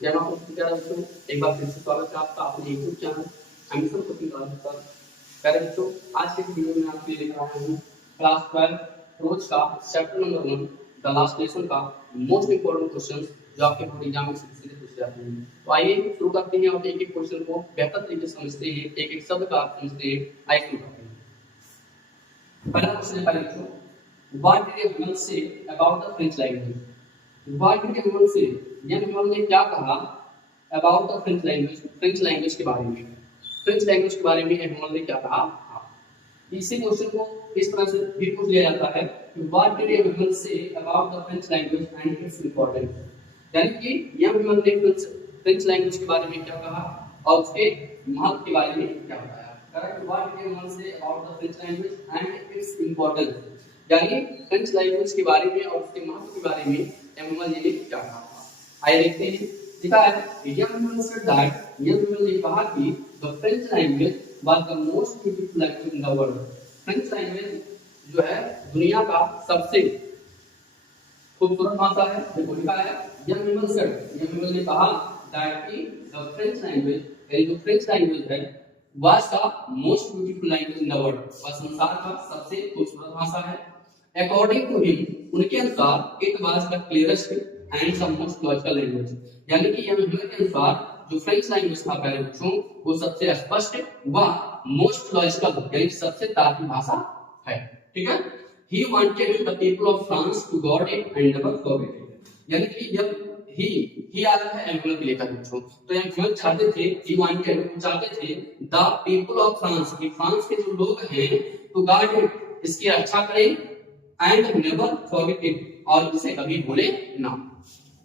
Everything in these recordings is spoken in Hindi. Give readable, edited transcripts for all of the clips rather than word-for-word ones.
क्या मैं आपको क्या बच्चों एक बार फिर से स्वागत है आपका अपने YouTube channel emission coaching class पर। प्यारे बच्चों, आज के वीडियो में आपके लिए लेकर आया हूँ क्लास 12 रोज का chapter number 1 the last lesson का मोस्ट इंपोर्टेंट क्वेश्चंस जो आपके बोर्ड एग्जाम में सीधे पूछे जाते हैं। तो आइए शुरू करते हैं और एक एक क्वेश्चन को बेहतर तरीके से समझते हैं, एक एक शब्द का अर्थ समझते हैं। आइए शुरू करते हैं। पहला क्वेश्चन है पहले बच्चों, what did everyone say about the French language. What did everyone से, यानी एवरीवन ने क्या कहा अबाउट द फ्रेंच लैंग्वेज के बारे में। फ्रेंच लैंग्वेज के बारे में एवरीवन ने क्या कहा। इसी क्वेश्चन को इस तरह से भी पूछ लिया जाता है कि what did everyone say about the French language and its importance, यानी कि एवरीवन ने फ्रेंच लैंग्वेज के बारे में क्या कहा और उसके महत्व के बारे में क्या बताया। Correct, what did everyone say about the French language and its importance, यानी फ्रेंच लैंग्वेज के बारे में और उसके महत्व के बारे में एवरीवन ने क्या कहा। आइए देखते हैं। लिखा है एवरीवन सेड दैट, एवरीवन ने कहा कि the French language was the most beautiful language in the world. French language जो है दुनिया का सबसे खूबसूरत भाषा है। देखो लिखा है एवरीवन सेड, एवरीवन ने कहा दैट कि द फ्रेंच लैंग्वेज, यानी जो फ्रेंच लैंग्वेज है was the most beautiful language in the world, वह संसार का सबसे खूबसूरत भाषा है। अकॉर्डिंग टू हिम, उनके अनुसार it was the clearest and the most logical language, यानी कि एवरीवन के अनुसार जो फ्रेंच लैंग्वेज था प्यारे बच्चों वो सबसे स्पष्ट व मोस्ट लॉजिकल, यानी सबसे तार्किक भाषा है। ठीक है, he wanted the people of France to got it and never forget it, यानी कि जब ही आ रहा है एवरीवन के लेकर बच्चों, तो एवरीवन चाहते थे, ही वांटेड चाहते थे द पीपल ऑफ फ्रांस, कि फ्रांस के जो लोग हैं टू गॉट इट, इसकी रक्षा करें एंड नेवर फॉरगेट इट, और इसे कभी भूले ना।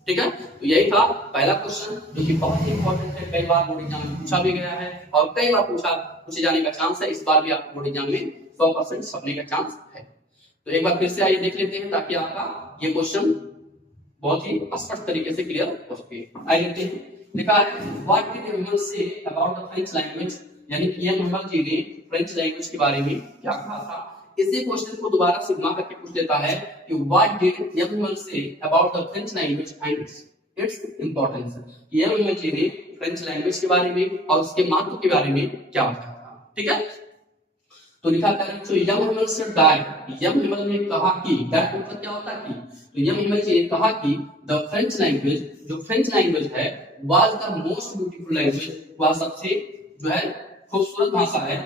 ठीक है, तो यही था पहला क्वेश्चन जो कि बहुत ही इंपॉर्टेंट है, कई बार बोर्ड एग्जाम में पूछा भी गया है और कई बार पूछे जाने का चांस है। इस बार भी आपको बोर्ड एग्जाम में 100% छपने का चांस है। तो एक बार फिर से आइए देख लेते हैं ताकि आपका ये क्वेश्चन बहुत ही स्पष्ट तरीके से क्लियर हो सके। आइए देखते हैं। लिखा है what did everyone say about the French language, यानी कि एवरीवन जी ने फ्रेंच लैंग्वेज के बारे में क्या कहा था। इसी क्वेश्चन को दोबारा से घुमा करके पूछ लेता है कि what did everyone say about the French language and its importance, कि एवरीवन जी ने फ्रेंच लैंग्वेज के बारे में और उसके महत्व के बारे में क्या बताया था। ठीक है, तो लिखा था तो एवरीवन से दैट, एवरीवन ने कहा कि, दैट मतलब क्या होता है कि, तो एवरीवन जी ने कहा कि द फ्रेंच लैंग्वेज, जो फ्रेंच लैंग्वेज है was the most beautiful language, वह सबसे जो है खूबसूरत भाषा है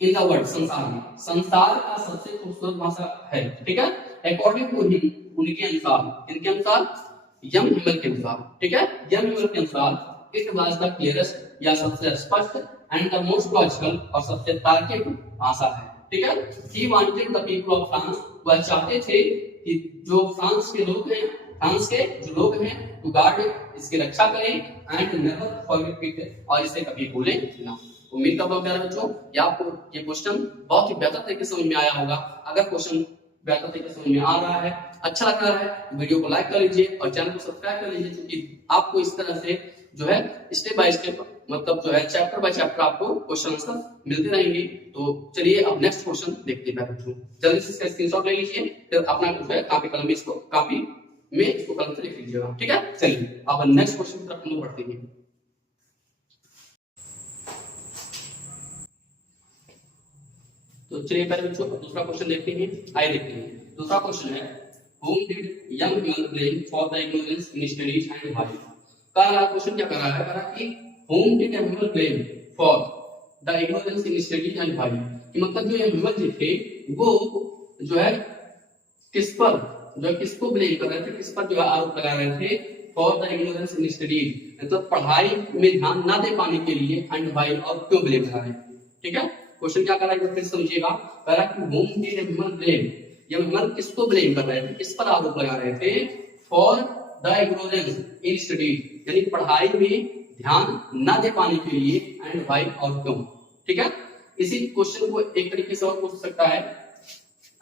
इन द वर्ल्ड, संसार में, संसार का सबसे खूबसूरत भाषा है। ठीक है, अकॉर्डिंग टू हिम, उनके अनुसार, इनके अनुसार, एवरीवन के अनुसार। ठीक है, एवरीवन के अनुसार इट वाज द क्लियरेस्ट, या सबसे स्पष्ट एंड द मोस्ट लॉजिकल, और सबसे तार्किक भाषा है। ठीक है, he wanted the people of France, वह चाहते थे कि जो फ्रांस के लोग हैं, फ्रांस के जो लोग हैं टू गार्ड इट, इसकी रक्षा करें एंड नेवर फॉरगेट इट, और इसे कभी भूलें ना। उम्मीद करता हूं प्यारे बच्चों कि आपको ये क्वेश्चन बहुत ही बेहतर तरीके से समझ में आया होगा। अगर क्वेश्चन बेहतर तरीके से समझ में आ रहा है, अच्छा लग रहा है, वीडियो को लाइक कर लीजिए और चैनल को सब्सक्राइब कर लीजिए, क्योंकि आपको इस तरह से जो है स्टेप बाय स्टेप, मतलब जो है चैप्टर बाय चैप्टर आपको क्वेश्चन आंसर मिलते रहेंगे। तो चलिए अब नेक्स्ट क्वेश्चन देखते हैं बच्चों। जल्दी से इसका स्क्रीनशॉट ले लीजिए, फिर अपना जो है कॉपी कलम में इसको कलम से लिख लीजिएगा। ठीक है, चलिए अब नेक्स्ट क्वेश्चन की तरफ हम बढ़ते हैं। तो चलिए पहले बच्चों दूसरा क्वेश्चन देखते हैं। आइए देखते हैं। दूसरा क्वेश्चन है whom did young man blame for the ignorance in studies and why। Question क्या कर रहा है, कह रहा कि whom did everyone blame for the ignorance in studies and why, कि मतलब जो एवरीवन जी थे वो जो है किसको ब्लेम कर रहे थे, किस पर जो आरोप लगा रहे थे for the ignorance in studies, मतलब पढ़ाई में ध्यान ना दे पाने के लिए, एंड व्हाई, और क्यों ब्लेम कर रहे हैं। ठीक है, क्वेश्चन क्या कर रहा है फिर समझिएगा। कह रहा कि whom did everyone blame, everyone किसको ब्लेम कर रहे थे, किस पर आरोप लगा रहे थे, for the ignorance in studies, यानी पढ़ाई में ध्यान ना दे पाने के लिए, एंड व्हाई, और क्यों। ठीक है, इसी क्वेश्चन को एक तरीके से और पूछ सकता है।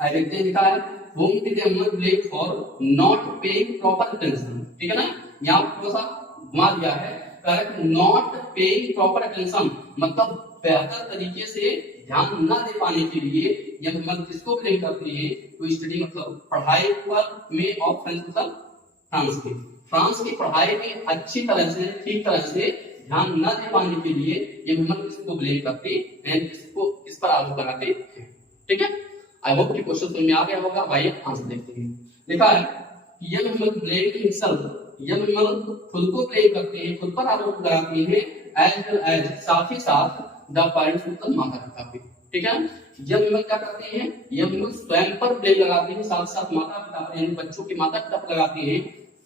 आई देखते हैं। लिखा है whom did everyone blame for not paying proper attention। ठीक है ना, यहाँ थोड़ा सा घुमा दिया है, correct, not paying proper attention, मतलब बेहतर तरीके से ध्यान न दे पाने के लिए यह मतलब किसको ब्लेम करती है, तो स्टडी मतलब पढ़ाई पर में, और फ्रेंड्स मतलब फ्रांस की पढ़ाई में अच्छी तरह से ठीक तरह से ध्यान न दे पाने के लिए ये विमल किसको ब्लेम करते हैं, किस पर आरोप लगाते हैं। ठीक है, आई होप कि क्वेश्चन समझ में आ गया होगा। भाई आंसर देखते हैं। लिखा है कि ये विमल ब्लेम हिमसेल्फ, ये विमल खुद को ब्लेम करते हैं, खुद पर आरोप लगाते हैं, एज वेल एज साथ ही साथ द पेरेंट्स मतलब माता पिता पे। ठीक है, ये विमल क्या करते हैं, ये विमल स्वयं पर ब्लेम लगाते हैं, साथ साथ माता पिता पर यानी बच्चों के माता पिता पर लगाते हैं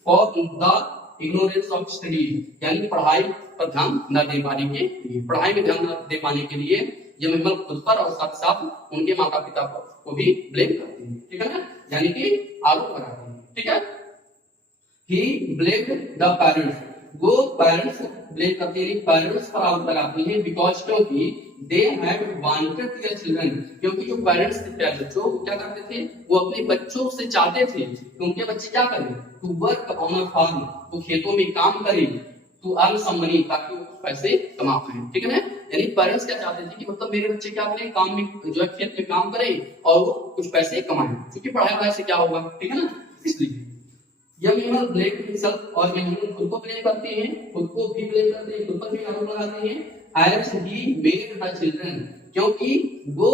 for the ignorance of study, यानी पढ़ाई पर ध्यान न दे पाने के लिए, पढ़ाई में ध्यान न दे पाने के लिए ये विमल खुद पर और साथ साथ उनके माता पिता पर को भी ब्लेम करते हैं। ठीक है ना, यानी कि आरोप लगाते हैं। ठीक है, he blamed the parents, वो पेरेंट्स ब्लेम करते हैं, पेरेंट्स पर आरोप लगाते हैं, बिकॉज क्योंकि they had wanted their children, क्योंकि जो पेरेंट्स थे प्यारे बच्चों क्या करते थे, वो अपने बच्चों से चाहते थे कि उनके बच्चे क्या करें, to work on a farm, वो खेतों में काम करें, टू अर्न सम मनी, ताकि वो पैसे कमा पाए। ठीक है ना, यानी पेरेंट्स क्या चाहते थे कि मतलब मेरे बच्चे क्या करें, काम में जो है खेत में काम करें और वो कुछ पैसे कमाएं, क्योंकि पढ़ाई वढ़ाई से क्या होगा। ठीक है ना, इसलिए यह विमल ब्लेम हिमसेल्फ, और यह विमल खुद को ब्लेम करते हैं, खुद को भी ब्लेम करते हैं, खुद पर भी आरोप लगाते हैं, as he made the children, क्योंकि वो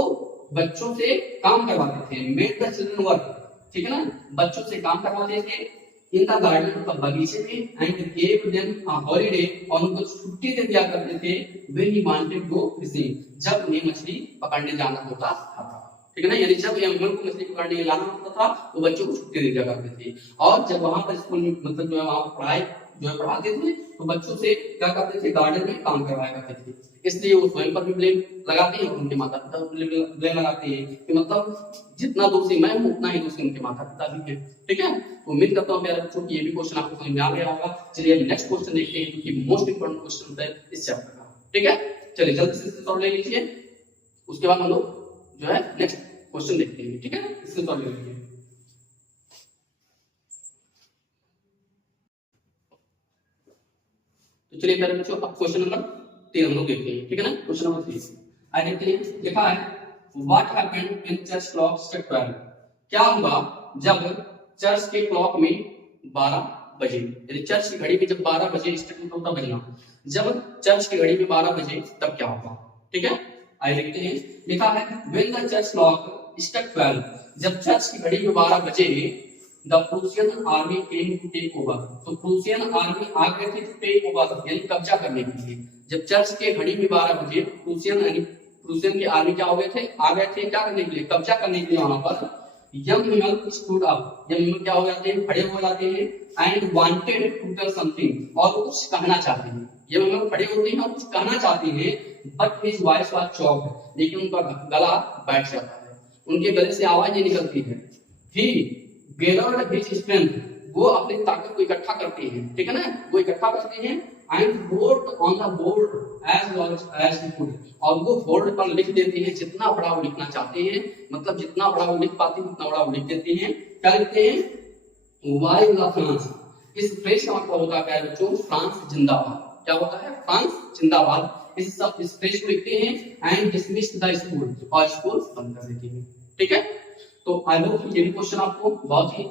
बच्चों से काम करवाते थे, मेड द चिल्ड्रन वर्क। ठीक है ना, बच्चों से काम करवाते थे इन द गार्डन, बगीचे में, and gave them a holiday, और उनको छुट्टी दे दिया करते थे, when he wanted go fishing, जब उन्हें मछली पकड़ने जाना होता था। ठीक है ना, यानी जब यमन को मछली पकड़ने लाना होता था तो बच्चों को छुट्टी दे दिया करते थे, और जब वहां पर स्कूल में मतलब जो है वहां पढ़ाई जो है पढ़ाते थे तो बच्चों से क्या करते थे, गार्डन में काम करवाया करते थे। इसलिए वो स्वयं पर भी ब्लेम लगाते हैं और उनके माता पिता पर ब्लेम लगाते हैं कि मतलब जितना दोषी मैं हूं उतना ही दोषी उनके माता पिता भी हैं। ठीक है, तो उम्मीद करता हूं प्यारे बच्चों कि ये भी क्वेश्चन आपको समझ में आ गया होगा। चलिए अब नेक्स्ट क्वेश्चन देखते हैं, क्योंकि मोस्ट इंपोर्टेंट क्वेश्चन है इस चैप्टर का। ठीक है, चलिए जल्दी से सॉल्व ले लीजिए, उसके बाद हम लोग जो है नेक्स्ट क्वेश्चन देखते हैं। ठीक है, इससे सॉल्व ले लीजिए। तो चलिए प्यारे बच्चों अब क्वेश्चन नंबर 3 हम लोग देखते हैं। ठीक है ना, क्वेश्चन नंबर 3 आज देखते हैं। लिखा है what happened in church clock strike 12, क्या हुआ जब चर्च के क्लॉक में 12 बजे, यानी चर्च की घड़ी में जब 12 बजे स्ट्राइक होता बजना, जब चर्च की घड़ी में 12 बजे तब क्या होगा। ठीक है, आइए देखते हैं। लिखा है when the church clock strike 12, जब चर्च की घड़ी में 12 बजे the Prussian army came to take over, तो प्रूसियन आर्मी आ गए थे टू टेक ओवर, यानी कब्जा करने के लिए। जब चर्च के घड़ी में 12 बजे प्रूसियन की आर्मी क्या हो गए थे, आ गए थे क्या करने के लिए, कब्जा करने के लिए। वहां पर young Vimal stood up, young Vimal क्या हो जाते हैं, खड़े हो जाते हैं, and wanted to tell something, और वो कुछ कहना चाहते हैं। ये विमल खड़े होते हैं और कुछ कहना चाहते हैं, but his voice was choked, लेकिन उनका गला बैठ जाता है, उनके गले से आवाज नहीं निकलती है। ही gathered his strength, वो अपनी ताकत को इकट्ठा करते हैं। ठीक है ना, वो इकट्ठा करते हैं, and wrote on the board as large as he could, और वो बोर्ड पर लिख देते हैं जितना बड़ा वो लिखना चाहते हैं, मतलब जितना बड़ा वो लिख पाते हैं उतना बड़ा वो लिख देते हैं। क्या लिखते हैं, वाइव द फ्रांस, इस फ्रेज का मतलब होता है बच्चों फ्रांस जिंदाबाद। क्या होता है, फ्रांस जिंदाबाद। इस फ्रेज को लिखते हैं एंड डिसमिस्ड द स्कूल, और स्कूल बंद कर देते हैं। ठीक है, तो आई होप ये भी क्वेश्चन आपको बहुत ही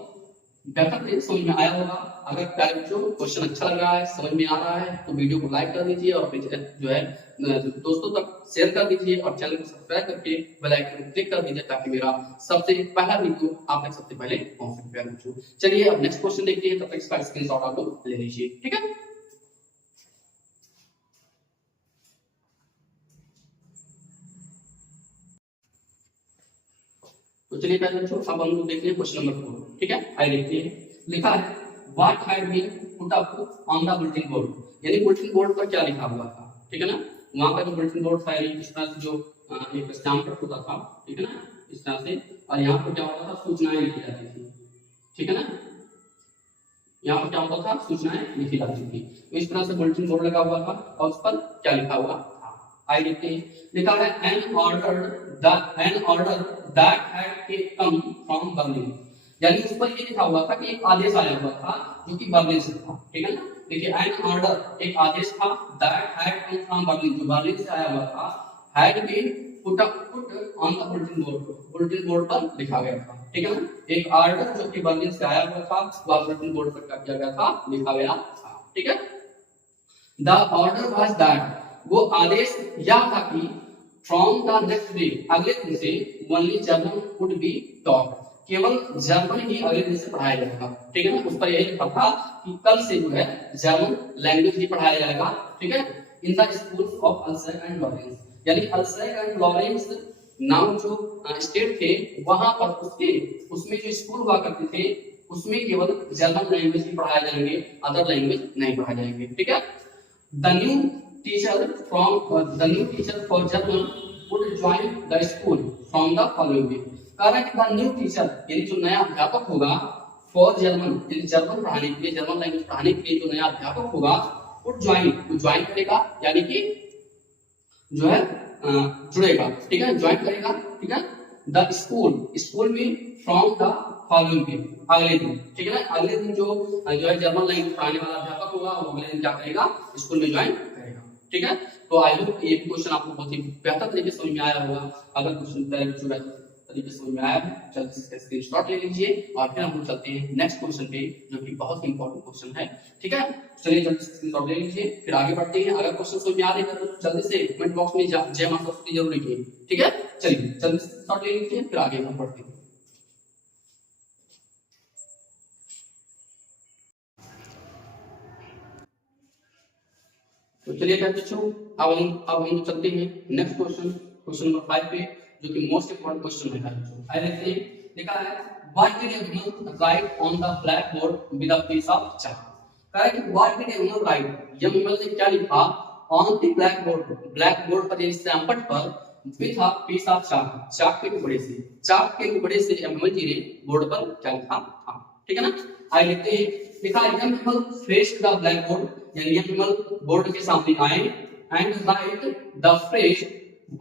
बेहतर समझ में आया होगा। अगर प्यारे बच्चों क्वेश्चन अच्छा लग रहा है, समझ में आ रहा है, तो वीडियो को लाइक कर दीजिए और जो है दोस्तों तक शेयर कर दीजिए, और चैनल को सब्सक्राइब करके बेल आइकन को क्लिक कर दीजिए, ताकि मेरा सबसे पहला वीडियो आप तक सबसे पहले पहुंच सके प्यारे बच्चों। चलिए अब नेक्स्ट क्वेश्चन देखते हैं, तब तक इसका स्क्रीनशॉट आप ले लीजिए। ठीक है, तो चलिए प्यारे बच्चों अब हम लोग देखते हैं क्वेश्चन नंबर 4। ठीक है, आइए देखते हैं। लिखा है what had been put up on the bulletin board, यानी बुलेटिन बोर्ड पर क्या लिखा हुआ था। ठीक है ना, वहां का जो बुलेटिन बोर्ड था इस तरह से जो एक स्टैम्प होता था। ठीक है ना, इस तरह से, और यहाँ पर क्या होता था, सूचनाएं लिखी जाती थी। ठीक है ना, यहाँ पर क्या होता था, सूचनाएं लिखी जाती थी। तो इस तरह से बुलेटिन बोर्ड लगा हुआ था और उस पर क्या लिखा हुआ था, आइए देखते हैं। लिखा है an order that had come from Berlin, यानी उस पर ये लिखा हुआ था कि एक आदेश आया हुआ था जो कि बर्लिन से था। ठीक है ना, देखिए एन ऑर्डर एक आदेश था, that had come from Berlin, जो बर्लिन से आया हुआ था, had been put on the bulletin board पर लिखा गया था, ठीक है ना। एक ऑर्डर जो कि बर्लिन से आया हुआ था वह बुलेटिन बोर्ड पर क्या किया गया था, लिखा गया था, ठीक है। द ऑर्डर वाज दैट वो आदेश यह था कि फ्रॉम द नेक्स्ट डे अगले दिन से only German would be taught, केवल जर्मन ही अगले दिन से पढ़ाया जाएगा, ठीक है ना। उस पर यही लिखा था कि कल से जो है जर्मन लैंग्वेज ही पढ़ाया जाएगा, ठीक है। In the school of Alsace and Lorraine, यानी अल्सैक एंड लॉरेंस नाम जो स्टेट थे वहां पर उसमें जो स्कूल हुआ करते थे उसमें केवल जर्मन लैंग्वेज ही पढ़ाए जाएंगे, अदर लैंग्वेज नहीं पढ़ाए जाएंगे, ठीक है। The new teacher for German would join the school from the following week. कारण कि द न्यू टीचर यानी जो नया अध्यापक होगा फॉर जर्मन यानी जर्मन पढ़ाने के लिए, जर्मन लैंग्वेज पढ़ाने के लिए जो नया अध्यापक होगा वुड ज्वाइन करेगा, यानी कि जो है जुड़ेगा, ठीक है, ज्वाइन करेगा, ठीक है। द स्कूल में फ्रॉम द फॉलोइंग डे अगले दिन, ठीक है ना। अगले दिन जो है जर्मन लैंग्वेज पढ़ाने वाला अध्यापक होगा वो अगले दिन क्या करेगा, स्कूल में ज्वाइन करेगा, ठीक है। तो आई होप ये क्वेश्चन आपको बहुत ही बेहतर तरीके से समझ में आया होगा। अगर क्वेश्चन बेहतर तरीके से समझ में आया है जल्दी से इसका स्क्रीनशॉट ले लीजिए और फिर हम लोग चलते हैं नेक्स्ट क्वेश्चन पे जो कि बहुत ही इंपॉर्टेंट क्वेश्चन है, ठीक है। चलिए जल्दी से स्क्रीनशॉट ले लीजिए फिर आगे बढ़ते हैं। अगर क्वेश्चन समझ में आ रहे हैं तो जल्दी से कमेंट बॉक्स में जय मां सरस्वती जरूर लिखिए, ठीक है। चलिए जल्दी से स्क्रीनशॉट ले लीजिए फिर आगे हम बढ़ते हैं। तो चलिए बच्चों अब हम चलते हैं नेक्स्ट क्वेश्चन नंबर 5 पे जो कि मोस्ट इंपोर्टेंट क्वेश्चन है बच्चों। आइए देखते हैं, लिखा है what did animal write on the blackboard with a piece of चार्ट। कहा है कि व्हाट डिड एनिमल राइट, यह एनिमल ने क्या लिखा ऑन द ब्लैक बोर्ड पर, इस सैंपट पर with a piece of chart, chart के टुकड़े से एनिमल जी ने बोर्ड पर क्या लिखा था, ठीक है ना। आइए लिखते हैं, लिखा है animal faced the black board, यानी एनिमल बोर्ड के सामने आए and right the phrase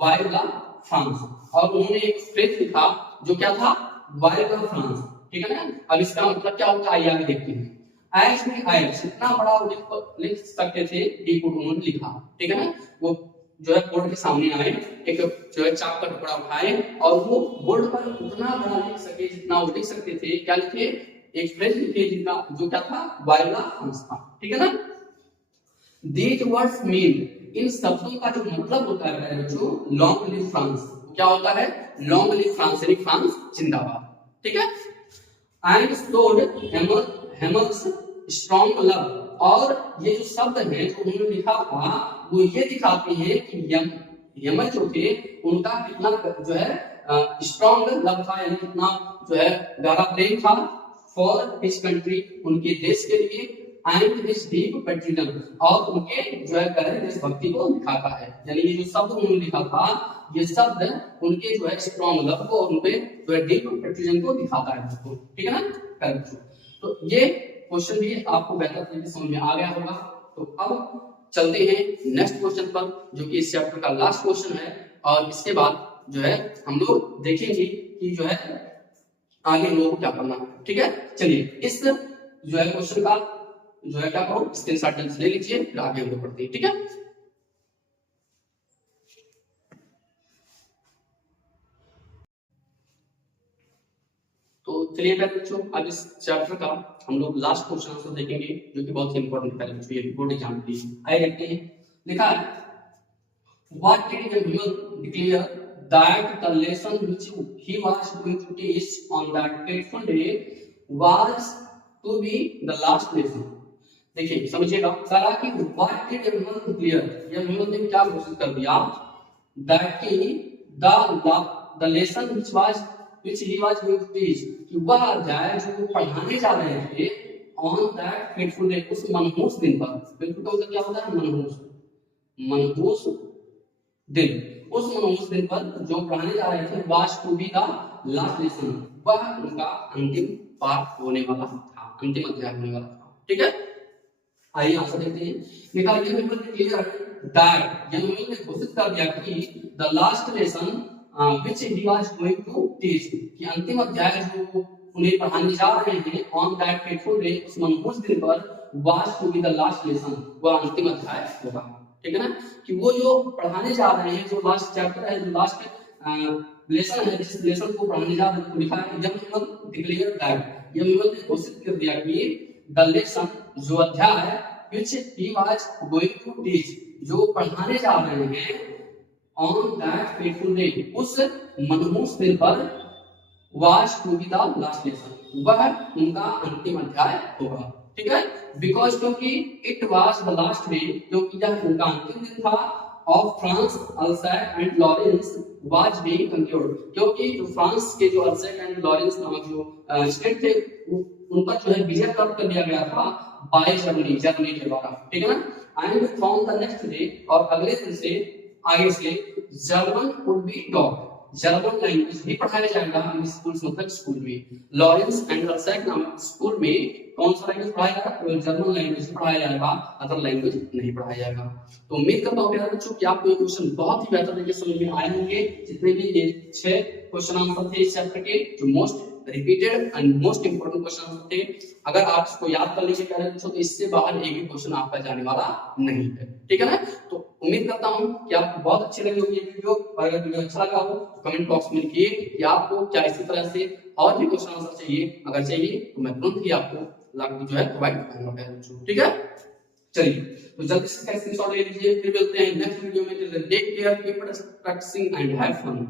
while the France, और उन्होंने एक फ्रेज लिखा जो क्या था, वाइल द फ्रांस, ठीक है ना। अब इसका मतलब क्या होता है आइए आगे देखते हैं। एज में आइल्स इतना बड़ा लिख सकते थे डी को उन्होंने लिखा, ठीक है ना। वो जो है बोर्ड के सामने आए, एक जो है चाक का टुकड़ा उठाए और वो बोर्ड पर उतना बड़ा लिख सके जितना वो लिख सकते थे, क्या लिखे, एक फ्रेज लिखे जिनका जो क्या था, वाइल द फ्रांस था, ठीक है ना। These words mean, इन शब्दों का जो मतलब होता है बच्चों, लॉन्ग लिव फ्रांस, क्या होता है, लॉन्ग लिव फ्रांस यानी फ्रांस जिंदाबाद, ठीक है। एंड शोड हेमल्स स्ट्रॉन्ग लव, और ये जो शब्द है जो उन्होंने लिखा था वो ये दिखाते हैं कि हेमल जो थे उनका कितना जो है स्ट्रॉन्ग लव था, यानी कितना जो है गहरा प्रेम था फॉर हिज कंट्री, उनके देश के लिए, एंड हिज डीप पेट्रियटिज्म, और उनके जो है गहरे देशभक्ति को दिखाता है। यानी ये जो शब्द उन्होंने लिखा था ये शब्द उनके जो है स्ट्रॉन्ग लव को और उनके जो है डीप पेट्रियटिज्म को दिखाता है दोस्तों, ठीक है ना। करेक्ट। तो ये क्वेश्चन भी आपको बेहतर तरीके से समझ में आ गया होगा। तो अब चलते हैं नेक्स्ट क्वेश्चन पर जो कि इस चैप्टर का लास्ट क्वेश्चन है, और इसके बाद जो है हम लोग देखेंगे कि जो है आगे हम लोगों को क्या करना है, ठीक है। चलिए इस जो है क्वेश्चन का जो है क्या करो, स्क्रीनशॉट ले लीजिए फिर आगे हम लोग पढ़ते हैं, ठीक है। तो चलिए बच्चों अब इस चैप्टर का हम लोग लास्ट क्वेश्चन आंसर देखेंगे जो कि बहुत ही इंपॉर्टेंट है बच्चों, ये बोर्ड एग्जाम के लिए। आइए देखते हैं, लिखा है what did animal declare that the lesson which he was going to teach on that fateful day was to be the last lesson। देखिए समझिएगा, कहा कि व्हाट डिड एनिमल डिक्लेयर, ये एनिमल ने क्या घोषित कर दिया, दैट की the lesson which he was going to teach, कि वह अध्याय जो पढ़ाने जा रहे थे ऑन दैट फेटफुल डे, उस मनहूस दिन पर। फेटफुल का मतलब क्या होता है, मनहूस दिन, उस मनहूस दिन पर जो पढ़ाने जा रहे थे was to be the last lesson, वह उनका अंतिम पाठ होने वाला था, अंतिम अध्याय होने वाला था, ठीक है। आइए आंसर देखते हैं, निकाल के बिल्कुल क्लियर दैट, यानी उन्होंने घोषित कर दिया कि the last lesson which he was going to teach, कि अंतिम अध्याय जो उन्हें पढ़ाने जा रहे हैं on that fateful day, उस मनहूस दिन पर was to be the last lesson, वह अंतिम अध्याय होगा, ठीक है ना, कि वो जो पढ़ाने जा रहे हैं, जो लास्ट चैप्टर है, जो लास्ट लेसन है, जिस लेसन को पढ़ाने जा रहे हैं, तो लिखा है यमल डिक्लेयर दैट, यमल ने घोषित कर दिया कि द लेसन, जो अध्याय which he was going to teach, जो पढ़ाने जा रहे हैं, on that fateful day, उस मनहूस दिन पर, was to be the last lesson, वह उनका अंतिम अध्याय होगा, ठीक है, बिकॉज क्योंकि it was the last day, क्योंकि यह उनका अंतिम दिन था, of France Alsace and Lorraine was being conclude, क्योंकि जो फ्रांस के जो अल्सैक एंड लॉरेंस नामक जो स्टेट थे, उन पर जो है विजय प्राप्त कर लिया गया था बाय जर्मनी, जर्मनी के द्वारा, ठीक है ना, and from the next day, और अगले दिन से आगे से German would be taught, German language भी पढ़ाया जाएगा इन स्कूल्स, मतलब स्कूल में, लॉरेंस एंड अल्सैक नामक स्कूल में कौन सा लैंग्वेज पढ़ाया जाएगा, तो जर्मन लैंग्वेज पढ़ाया जाएगा, अदर लैंग्वेज नहीं पढ़ाया जाएगा। तो उम्मीद करता हूं प्यारे बच्चों कि आपको ये क्वेश्चन बहुत ही बेहतर तरीके से समझ में आए होंगे, जितने भी ये 6 क्वेश्चन आंसर थे इस चैप्टर के, जो most repeated and most important question answer थे, अगर आप इसको याद कर लीजिए प्यारे बच्चों, तो इससे बाहर एक भी क्वेश्चन आपका जाने वाला नहीं है, ठीक है ना। तो उम्मीद करता हूं कि आपको बहुत अच्छी लगी होगी ये वीडियो, और अगर वीडियो अच्छा लगा हो तो कमेंट बॉक्स में लिखिए कि आपको क्या इसी तरह से और भी क्वेश्चन आंसर चाहिए, अगर चाहिए तो मैं तुरंत ही आपको लागू जो है प्रोवाइड करूंगा प्यारे बच्चों, ठीक है। चलिए, तो जल्दी से स्क्रीनशॉट ले लीजिए, फिर मिलते हैं नेक्स्ट वीडियो में। Take care, keep practising and have fun.